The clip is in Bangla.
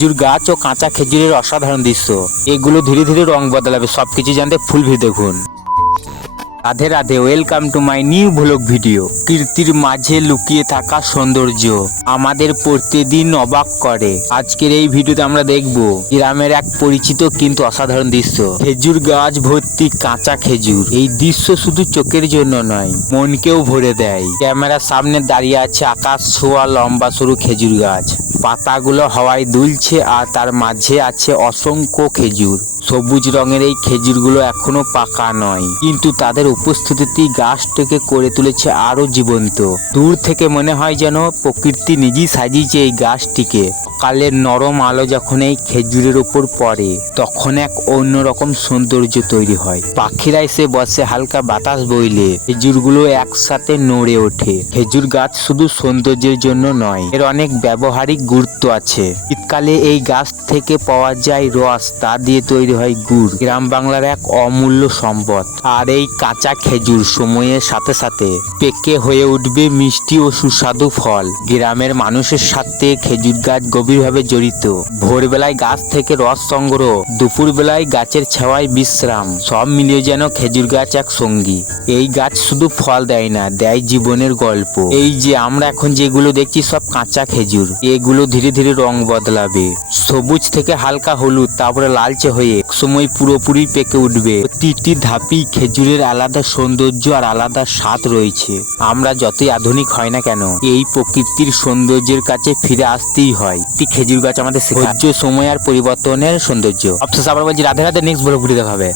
খেজুর গাছ ও কাঁচা খেজুরের অসাধারণ দৃশ্য। এগুলো ধীরে ধীরে রং বদলাবে। সবকিছু জানতে ফুল ভিডিও দেখুন। Radhe Radhe, welcome to my new blog video. কীর্তির মাঝে লুকিয়ে থাকা সৌন্দর্য আমাদের প্রতিদিন অবাক করে। আজকের এই ভিডিওতে আমরা দেখব গ্রামের এক পরিচিত কিন্তু অসাধারণ দৃশ্য। খেজুর গাছ ভর্তি কাঁচা খেজুর। এই দৃশ্য শুধু চোখের জন্য নয়, মনকেও ভরে দেয়। ক্যামেরার সামনে দাঁড়িয়ে আছে আকাশ ছোঁয়া লম্বা সরু খেজুর গাছ। পাতাগুলো হাওয়ায় দুলছে আর তার মাঝে আছে অসংখ্য খেজুর। সবুজ রঙের এই খেজুরগুলো এখনো পাকা নয়, কিন্তু তাদের উপস্থিতি গাছটাকে করে তুলেছে আরো জীবন্ত। দূর থেকে মনে হয় যেন প্রকৃতি নিজেই সাজিয়েছে এই গাছটিকে। সকালের নরম আলো যখন এই খেজুরের উপর পড়ে, তখন এক অন্যরকম সৌন্দর্য তৈরি হয়। পাখিরা এসে বসে, হালকা বাতাস বইলে খেজুরগুলো একসাথে নড়ে ওঠে। খেজুর গাছ শুধু সৌন্দর্যের জন্য নয়, এর অনেক ব্যবহারিক গুরুত্ব আছে। শীতকালে এই গাছ থেকে পাওয়া যায় রস, তা দিয়ে তৈরি হয় গুড়, গ্রাম বাংলার এক অমূল্য সম্পদ। আর এই কাঁচা খেজুর সময়ের সাথে সাথে পেকে হয়ে উঠবে মিষ্টি ও সুস্বাদু ফল। গ্রামের মানুষের সাথে খেজুর গাছ গভীরভাবে জড়িত। ভোরবেলায় গাছ থেকে রস সংগ্রহ, দুপুর বেলায় গাছের ছাওয়ায় বিশ্রাম, সব মিলিয়ে যেন খেজুর গাছ এক সঙ্গী। এই গাছ শুধু ফল দেয় না, দেয় জীবনের গল্প। এই যে আমরা এখন যেগুলো দেখছি সব কাঁচা খেজুর। এগুলো ধীরে ধীরে রং বদলাবে, সবুজ থেকে হালকা হলুদ, তারপরে লালচে হয়ে সময় পুরোপুরি পেকে উঠবে। প্রতিটি ধাপি খেজুরের আলাদা সৌন্দর্য আর আলাদা স্বাদ রয়েছে। আমরা যতই আধুনিক হয় না কেন, এই প্রকৃতির সৌন্দর্যের কাছে ফিরে আসতেই হয়। একটি খেজুর গাছ আমাদের শেখায় সময় আর পরিবর্তনের সৌন্দর্য। অবশেষে আবার বলছি Radhe Radhe, next blog video দেখা হবে।